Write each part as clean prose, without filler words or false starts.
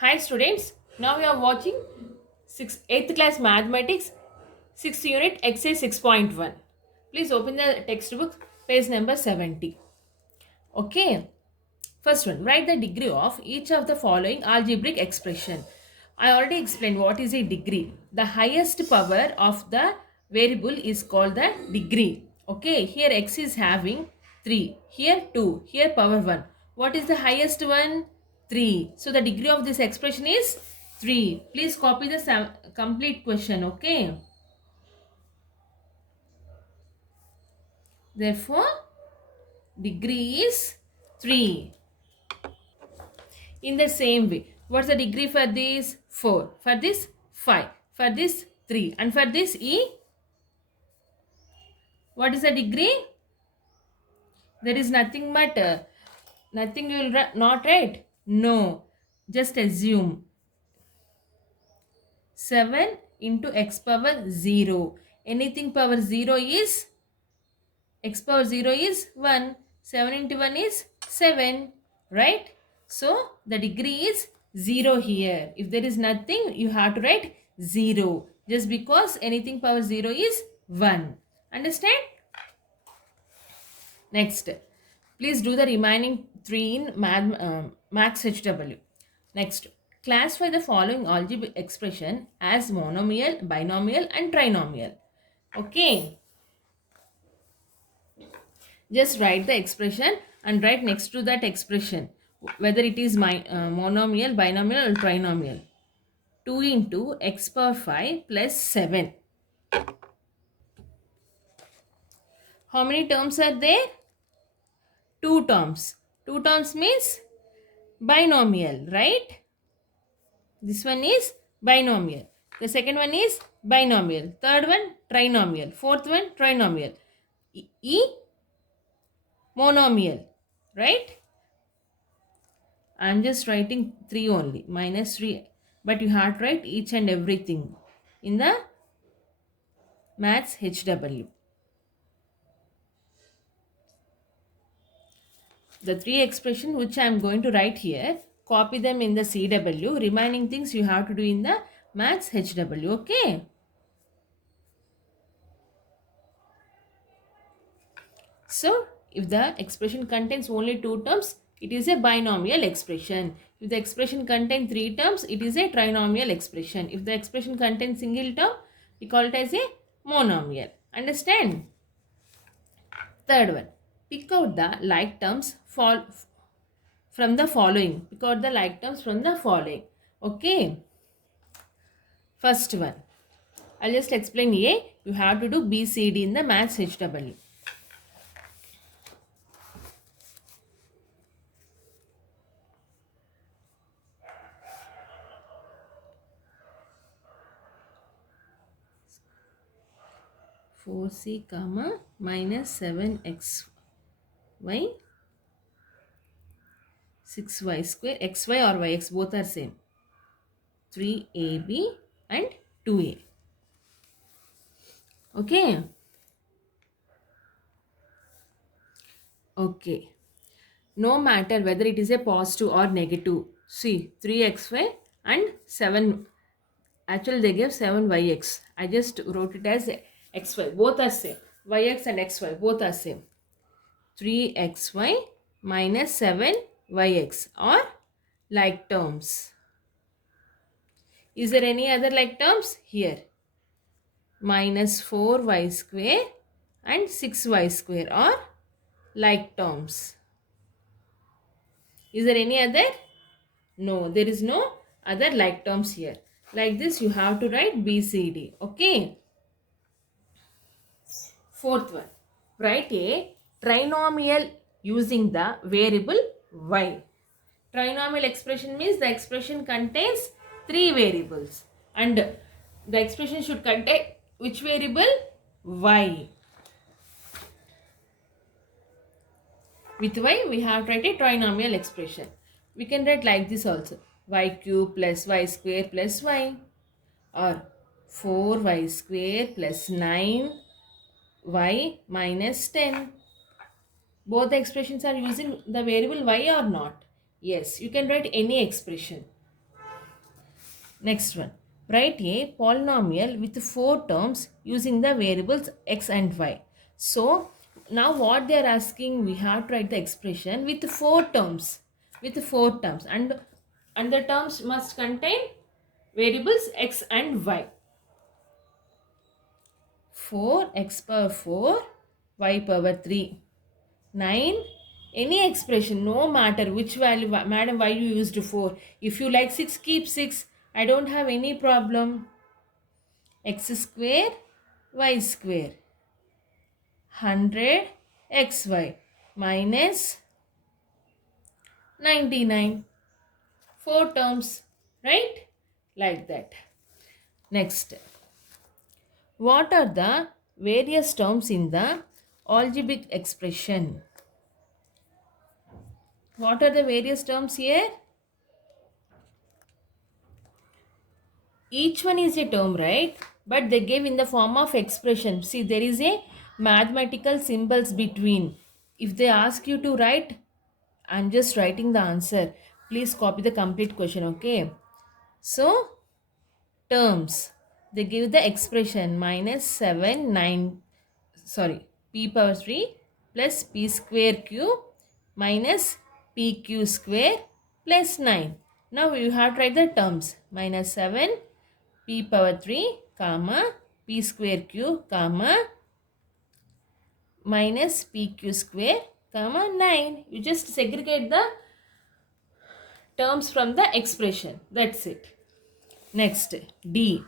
Hi students, now we are watching 8th class mathematics 6th unit exercise 6.1. Please open the textbook page number 70. Okay, first one, write the degree of each of the following algebraic expression. I already explained what is a degree. The highest power of the variable is called the degree. Okay, here x is having 3, here 2, here power 1. What is the highest one? 3. So the degree of this expression is 3. Please copy the complete question. Okay. Therefore, degree is 3. In the same way, what's the degree for this? 4. For this, 5. For this, 3. And for this, E, what is the degree? There is nothing but, nothing you will not write? No. Just assume. 7 into x power 0. Anything power 0 is, x power 0 is 1. 7 into 1 is 7. Right? So, the degree is 0 here. If there is nothing, you have to write 0. Just because anything power 0 is 1. Understand? Next. Please do the remaining 3 in Max HW. Next. Classify the following algebraic expression as monomial, binomial and trinomial. Okay. Just write the expression and write next to that expression whether it is monomial, binomial or trinomial. 2 into x power 5 plus 7. How many terms are there? 2 terms. 2 terms means binomial, right? This one is binomial. The second one is binomial. Third one trinomial. Fourth one trinomial. E monomial, right? I am just writing 3 only, minus 3. But you have to write each and everything in the Maths HW. The 3 expression which I am going to write here, copy them in the CW. Remaining things you have to do in the Maths HW. Okay. So, if the expression contains only 2 terms, it is a binomial expression. If the expression contains 3 terms, it is a trinomial expression. If the expression contains single term, we call it as a monomial. Understand? Third one, pick out the like terms from the following. Pick out the like terms from the following. Okay. First one, I'll just explain A. You have to do B, C, D in the Maths HW. Four C comma minus 7xy 6y square xy or yx both are same 3ab and 2a. Okay. Okay. No matter whether it is a positive or negative. See 3xy and 7. Actually they gave 7yx. I just wrote it as xy. Both are same. Yx and xy both are same. 3xy minus 7yx or like terms. Is there any other like terms? Here. Minus 4y square and 6y square or like terms. Is there any other? No, there is no other like terms here. Like this, you have to write BCD. Okay. Fourth one. Write a trinomial using the variable y. Trinomial expression means the expression contains 3 variables. And the expression should contain which variable? Y. With y, we have to write a trinomial expression. We can write like this also. Y cube plus y square plus y. Or 4y square plus 9y minus 10. Both the expressions are using the variable y or not? Yes, you can write any expression. Next one. Write a polynomial with four terms using the variables x and y. So now what they are asking, we have to write the expression with four terms. With four terms, and the terms must contain variables x and y. 4x power 4, y power 3. 9, any expression, no matter which value, madam, why you used 4. If you like 6, keep 6. I don't have any problem. X square, y square. 100 xy minus 99. 4 terms, right? Like that. Next, what are the various terms in the algebraic expression? What are the various terms here? Each one is a term, right? But they gave in the form of expression. See, there is a mathematical symbols between. If they ask you to write, I'm just writing the answer. Please copy the complete question, okay? So, terms. They give the expression minus 7, 9, sorry, p power 3 plus p square q minus pq square plus 9. Now you have to write the terms. Minus 7 p power 3 comma p square q comma minus pq square comma 9. You just segregate the terms from the expression. That's it. Next, D.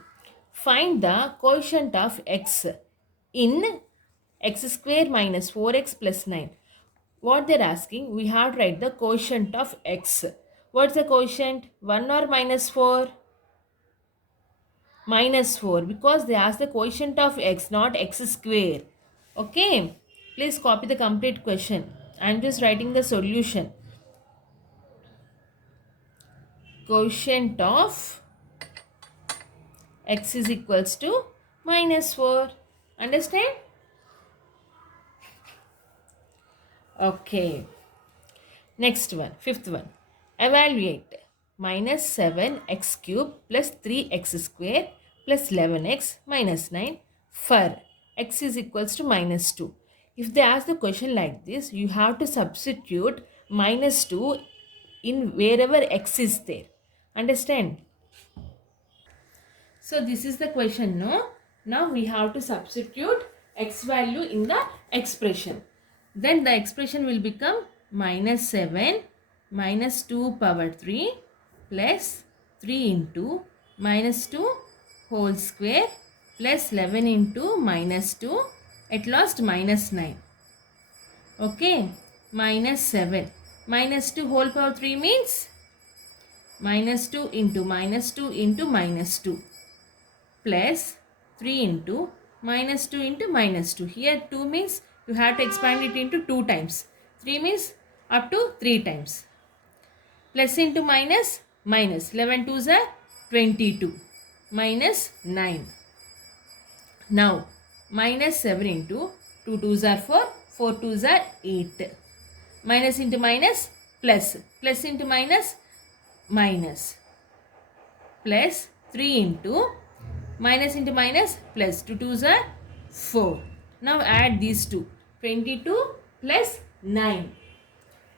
Find the quotient of x in x square minus 4x plus 9. What they're asking, we have to write the quotient of x. What's the quotient? 1 or minus 4? Minus 4, because they ask the quotient of x, not x square. Okay, please copy the complete question. I'm just writing the solution. Quotient of x is equals to minus 4. Understand? Okay. Next one, fifth one. Evaluate minus 7x cube plus 3x square plus 11x minus 9 for x is equals to minus 2. If they ask the question like this, you have to substitute minus 2 in wherever x is there. Understand? So this is the question, no? Now we have to substitute x value in the expression. Then the expression will become minus 7 minus 2 power 3 plus 3 into minus 2 whole square plus 11 into minus 2 at last minus 9. Okay, minus 7. Minus 2 whole power 3 means minus 2 into minus 2 into minus 2. Plus 3 into minus 2 into minus 2. Here 2 means you have to expand it into 2 times. 3 means up to 3 times. Plus into minus, minus. 11 2s are 22. Minus 9. Now minus 7 into 2 2s are 4. 4 2s are 8. Minus into minus, plus. Plus into minus, minus. Plus 3 into minus into minus plus 2 2s are 4. Now add these two. 22 plus 9.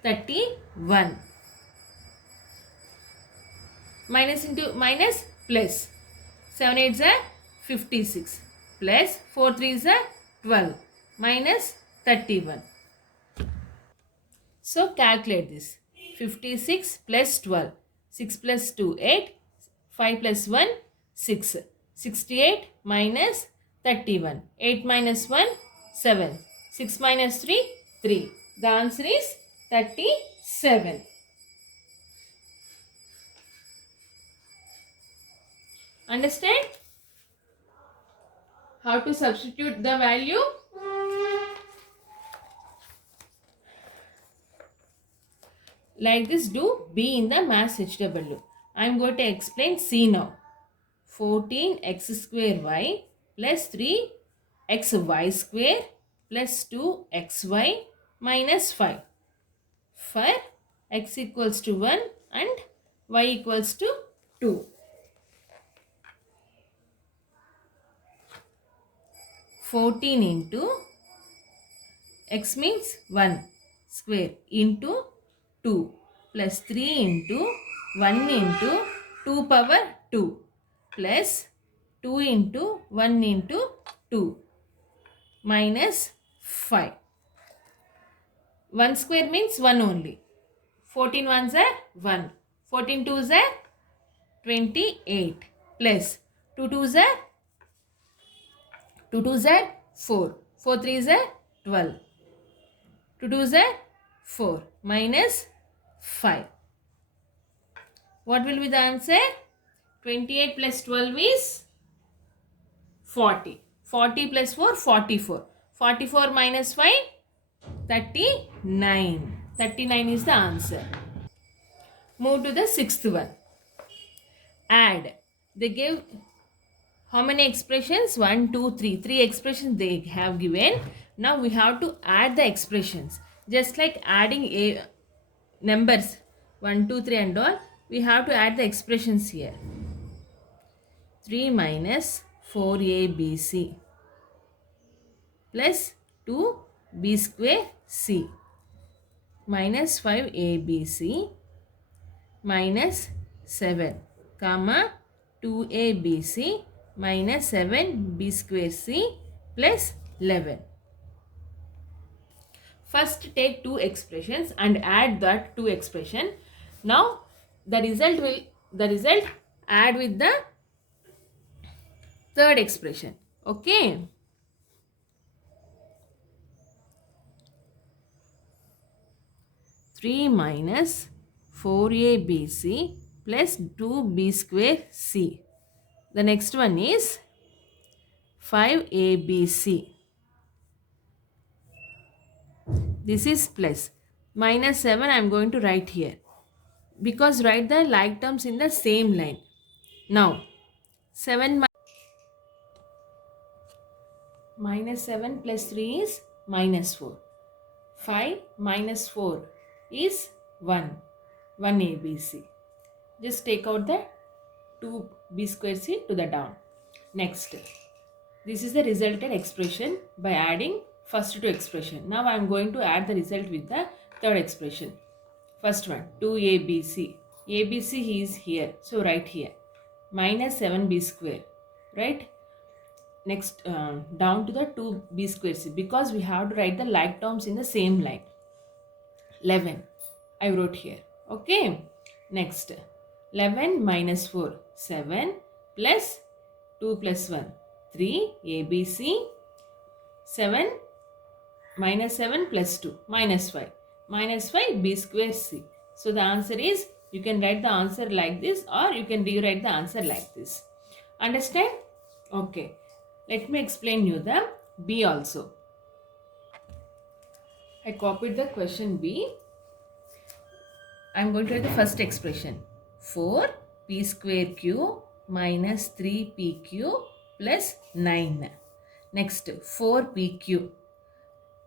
31. Minus into minus plus. 7 8s are 56. Plus 4 3s are 12. Minus 31. So calculate this. 56 plus 12. 6 plus 2 8. 5 plus 1 6. 68 minus 31. 8 minus 1 7. 6 minus 3 3. The answer is 37. Understand how to substitute the value? Like this, do B in the mass HW. I am going to explain C now. 14x square y plus 3xy square plus 2xy minus 5 for x equals to 1 and y equals to 2. 14 into x means 1 square into 2 plus 3 into 1 into 2 power 2 plus 2 into 1 into 2 minus 5. 1 square means 1 only. 14 ones are 1. 14 twos are 28 plus 2 twos are 2 twos are 4. 4 threes are 12. 2 twos are 4 minus 5. What will be the answer? 28 plus 12 is 40. 40 plus 4, 44. 44 minus 5, 39. 39 is the answer. Move to the sixth one. Add. They gave how many expressions? 1, 2, 3. 3 expressions they have given. Now we have to add the expressions. Just like adding numbers 1, 2, 3 and all, we have to add the expressions here. 3 minus 4abc plus 2b square c minus 5abc minus 7 comma 2abc minus 7b square c plus 11. First take two expressions and add that two expression. Now the result add with the third expression. Okay. Three minus 4abc plus 2b square c. The next one is 5abc. This is plus. Minus 7 I am going to write here. Because write the like terms in the same line. Now 7 minus 7 plus 3 is minus 4. 5 minus 4 is 1. 1 ABC. Just take out the 2b square c to the down. Next. This is the resulted expression by adding first two expression. Now I am going to add the result with the third expression. First one 2abc. ABC is here. So write here. Minus 7b square. Right? Next down to the 2b square c. Because we have to write the like terms in the same line. 11. I wrote here. Okay. Next. 11 minus 4. 7 plus 2 plus 1. 3 ABC. 7 minus 7 plus 2 minus 5. Minus 5 b square c. So the answer is, you can write the answer like this or you can rewrite the answer like this. Understand? Okay. Let me explain you the B also. I copied the question B. I am going to write the first expression. 4p square q minus 3pq plus 9. Next 4pq.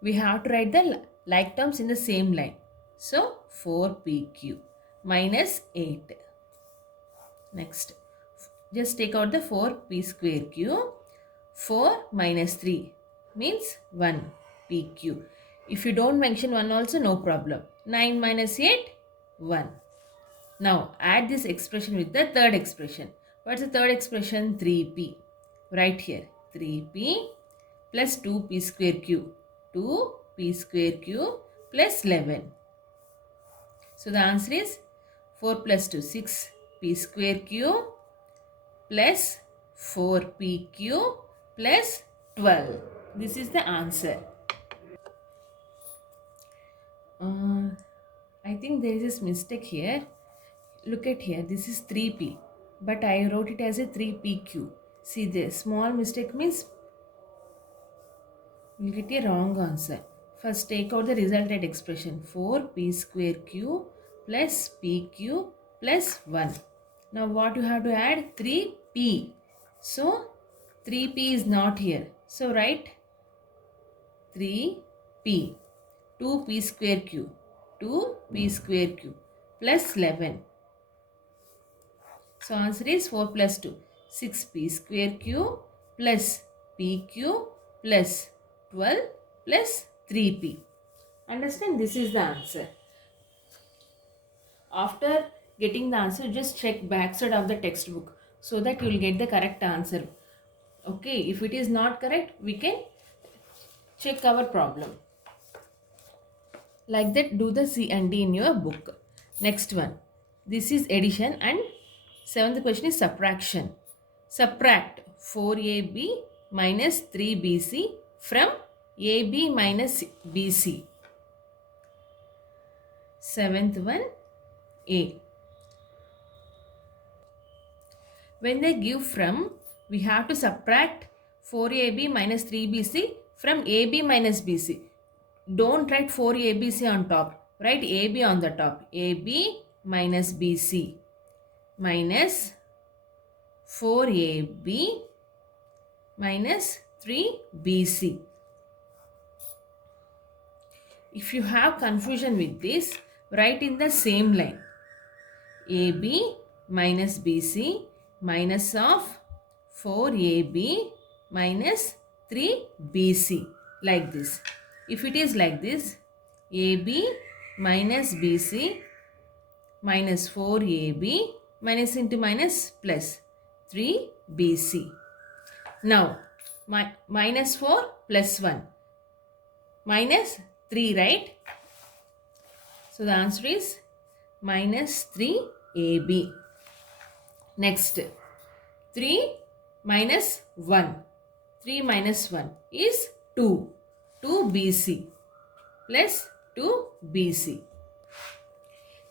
We have to write the like terms in the same line. So 4pq minus 8. Next. Just take out the 4p square q. 4 minus 3 means 1 pq. If you don't mention 1 also, no problem. 9 minus 8, 1. Now add this expression with the third expression. What's the third expression? 3p. Right here. 3p plus 2p square q. 2p square q plus 11. So the answer is 4 plus 2, 6p square q plus 4pq plus 12. This is the answer. I think there is this mistake here. Look at here. This is 3p. But I wrote it as a 3pq. See this. Small mistake means we'll get a wrong answer. First take out the resultant expression. 4p square q plus pq plus 1. Now what you have to add? 3p. So 3p is not here. So write 3p. 2p square q. 2p square q plus 11. So answer is 4 plus 2. 6p square q plus pq plus 12 plus 3p. Understand? This is the answer. After getting the answer, just check backside of the textbook so that you will get the correct answer. Okay, if it is not correct, we can check our problem. Like that, do the C and D in your book. Next one. This is addition and seventh question is subtraction. Subtract 4ab minus 3bc from ab minus bc. Seventh one, A. When they give from, we have to subtract 4ab minus 3bc from ab minus bc. Don't write 4abc on top. Write ab on the top. ab minus bc minus 4ab minus 3bc. If you have confusion with this, write in the same line. ab minus bc minus of 4ab minus 3bc, like this. If it is like this, ab minus bc minus 4ab minus into minus plus 3bc. Now, minus 4 plus 1 minus 3, right? So the answer is minus 3ab. Next, 3 minus 1. 3 minus 1 is 2. 2bc plus 2bc.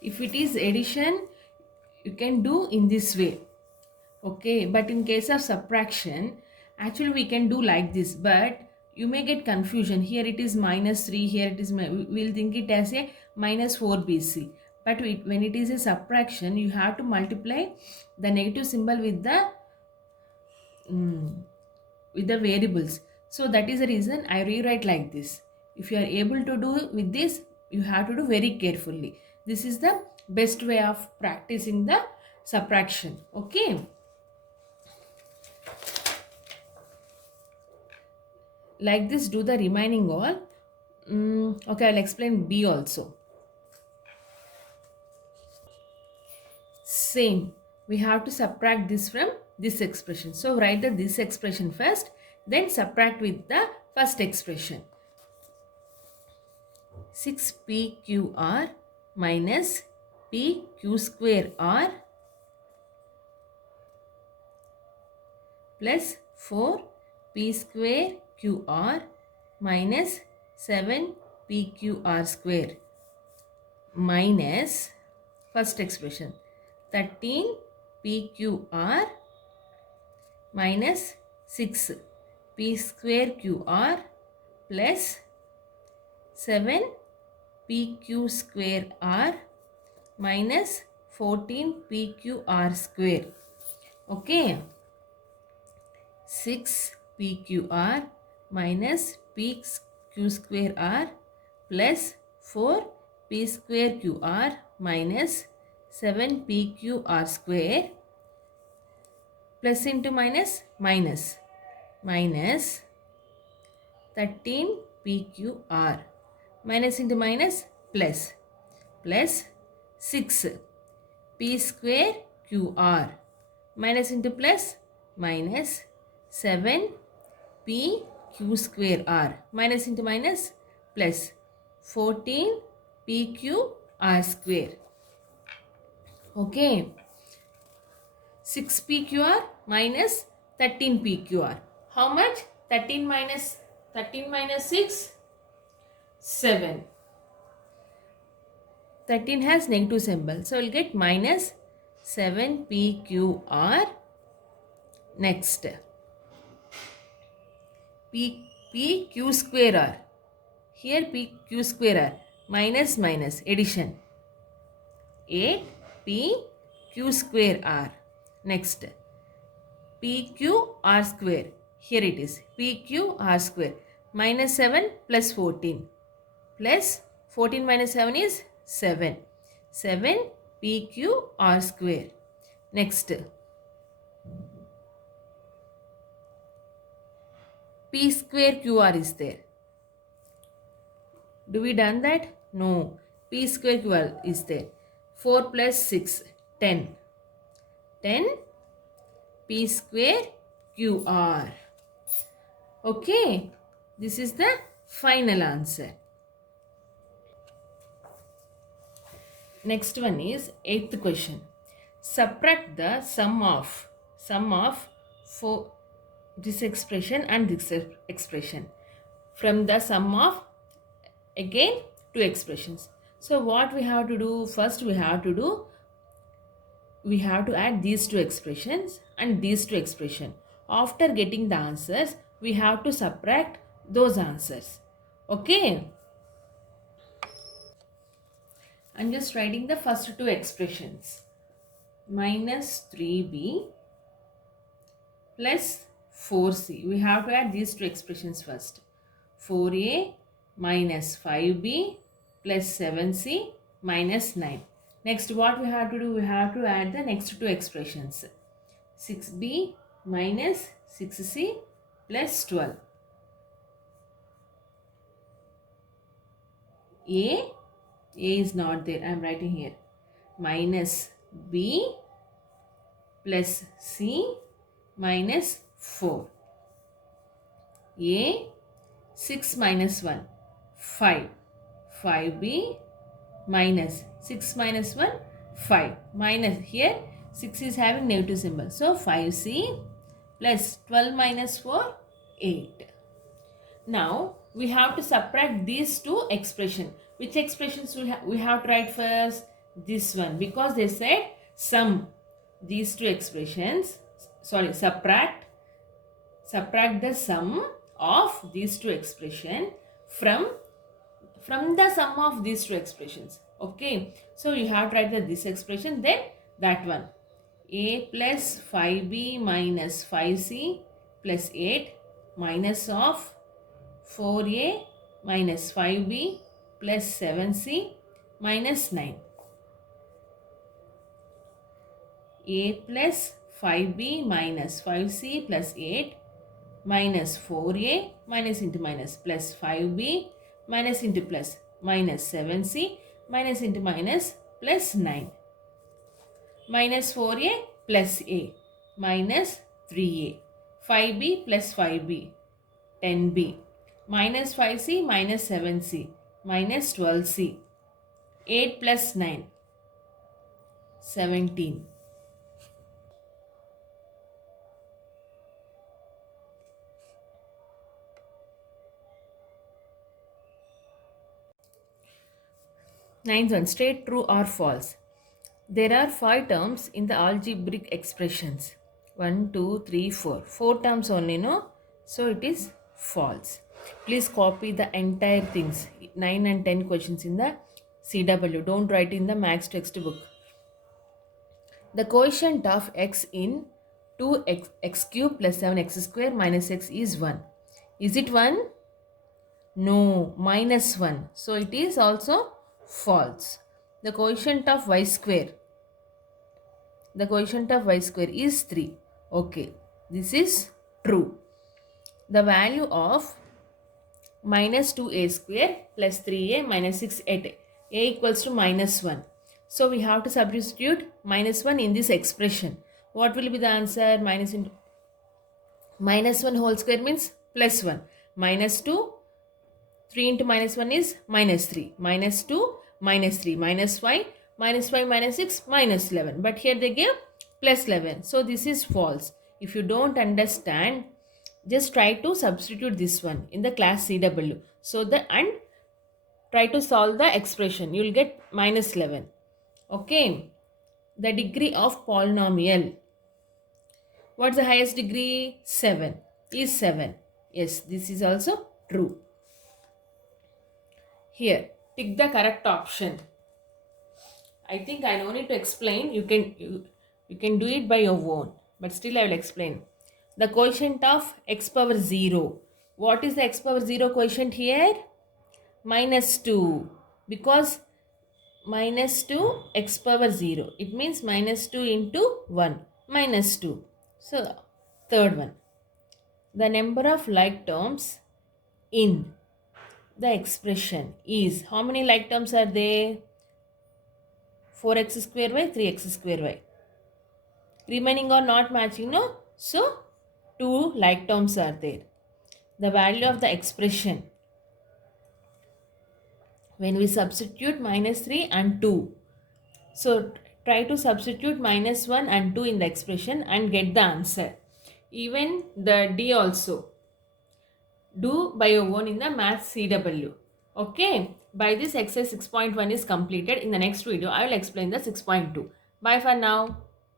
If it is addition, you can do in this way. Okay, but in case of subtraction, actually we can do like this, but you may get confusion. Here it is minus 3, here it is, we'll think it as a minus 4bc. But when it is a subtraction, you have to multiply the negative symbol with the variables. So that is the reason I rewrite like this. If you are able to do with this, you have to do very carefully. This is the best way of practicing the subtraction. Okay. Like this, do the remaining all. Okay, I'll explain B also. Same, we have to subtract this from this expression. So write this expression first, then subtract with the first expression. 6pqr minus pq square r plus 4p square qr minus 7pqr square minus first expression 13pqr minus 6p square qr plus 7pq square r minus 14pqr square. Okay. 6pqr minus pq square r plus 4p square qr minus 7pqr square plus into minus minus 13pqr minus into minus plus 6p square qr minus into plus minus 7pq square r minus into minus plus 14pqr square. Okay. 6pqr minus 13pqr. How much? 13 minus 6? 7. 13 has negative symbol. So we'll get minus 7pqr. Next. pq square r. Here pq square r. Minus addition. 8pq square r. Next. pq r square. Here it is. pq r square. Minus 7 plus 14. Plus 14 minus 7 is 7. 7pq r square. Next. P square QR is there. Do we done that? No. P square QR is there. 4 plus 6, 10. 10 P square QR. Okay. This is the final answer. Next one is 8th question. Subtract the sum of four, this expression and this expression from the sum of again two expressions. So what we have to do? First we have to add these two expressions and these two expressions. After getting the answers, we have to subtract those answers. Okay. I'm just writing the first two expressions. Minus 3b plus 4c. We have to add these two expressions first. 4a minus 5b plus 7c minus 9. Next, what we have to do? We have to add the next two expressions. 6b minus 6c plus 12. A is not there. I am writing here. Minus b plus c minus 4. A 6 minus 1 5. 5b minus 6 minus 1 5. Minus here 6 is having negative symbol. So 5c plus 12 minus 4 8. Now we have to subtract these two expressions. Which expressions we have to write first? This one, because they said sum these two expressions. Sorry, subtract the sum of these two expressions from the sum of these two expressions. Okay, so you have to write this expression, then that one. A plus 5b minus 5c plus 8 minus of 4a minus 5b plus 7c minus 9. A plus 5b minus 5c plus 8 minus 4a minus into minus plus 5b minus into plus minus 7c minus into minus plus 9. Minus 4a plus a minus 3a. 5b plus 5b 10b minus 5c minus 7c minus 12c. 8 plus 9 17. Ninth one, state true or false. There are 5 terms in the algebraic expressions. 1, 2, 3, 4. 4 terms only, no? So it is false. Please copy the entire things. 9 and 10 questions in the CW. Don't write in the max textbook. The quotient of x in 2x cube plus 7x square minus x is 1. Is it 1? No, minus 1. So it is also false. The quotient of y square. The quotient of y square is 3. Okay, this is true. The value of minus 2a square plus 3a minus 6a. A equals to minus 1. So we have to substitute minus 1 in this expression. What will be the answer? Minus 1 whole square means plus 1. Minus 2. 3 into minus 1 is minus 3. Minus 2, minus 3, minus 5, minus 5, minus 6, minus 11. But here they give plus 11. So this is false. If you don't understand, just try to substitute this one in the class CW. And try to solve the expression. You will get minus 11. Okay. The degree of polynomial. What's the highest degree? 7. Is 7. Yes, this is also true. Here, pick the correct option. I think I don't need to explain. You can do it by your own. But still I will explain. The quotient of x power 0. What is the x power 0 quotient here? Minus 2. Because minus 2 x power 0. It means minus 2 into 1. Minus 2. So, third one. The number of like terms in the expression is, how many like terms are there? 4x square y, 3x square y. Remaining or not matching, no? So, 2 like terms are there. The value of the expression when we substitute minus 3 and 2. So, try to substitute minus 1 and 2 in the expression and get the answer. Even the D also. Do by your own in the math CW. Okay. By this exercise 6.1 is completed. In the next video, I will explain the 6.2. Bye for now.